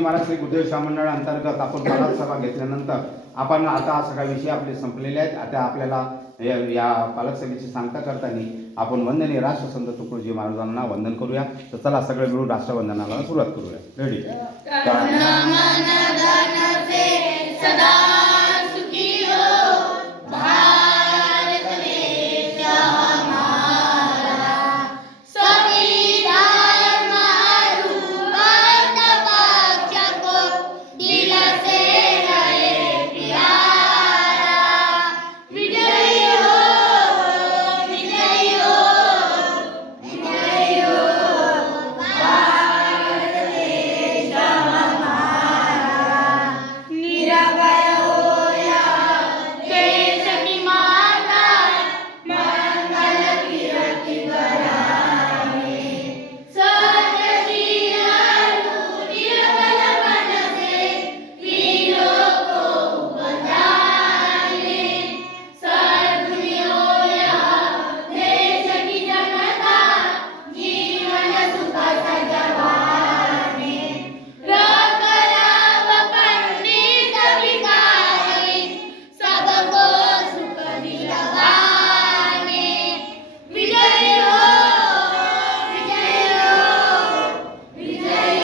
महाराज श्री गुरुदेव मंडळ अंतर्गत आपण पालक सभा घेतल्यानंतर आपण आता सगळा विषय आपले संपलेले आहेत. आता आपल्याला या पालक सभेची सांगता करताना आपण वंदनीय राष्ट्रसंत तुकडोजी महाराजांना वंदन करूया. तर चला सगळे मिळून राष्ट्रवंदनाला सुरुवात करूया. रेडी.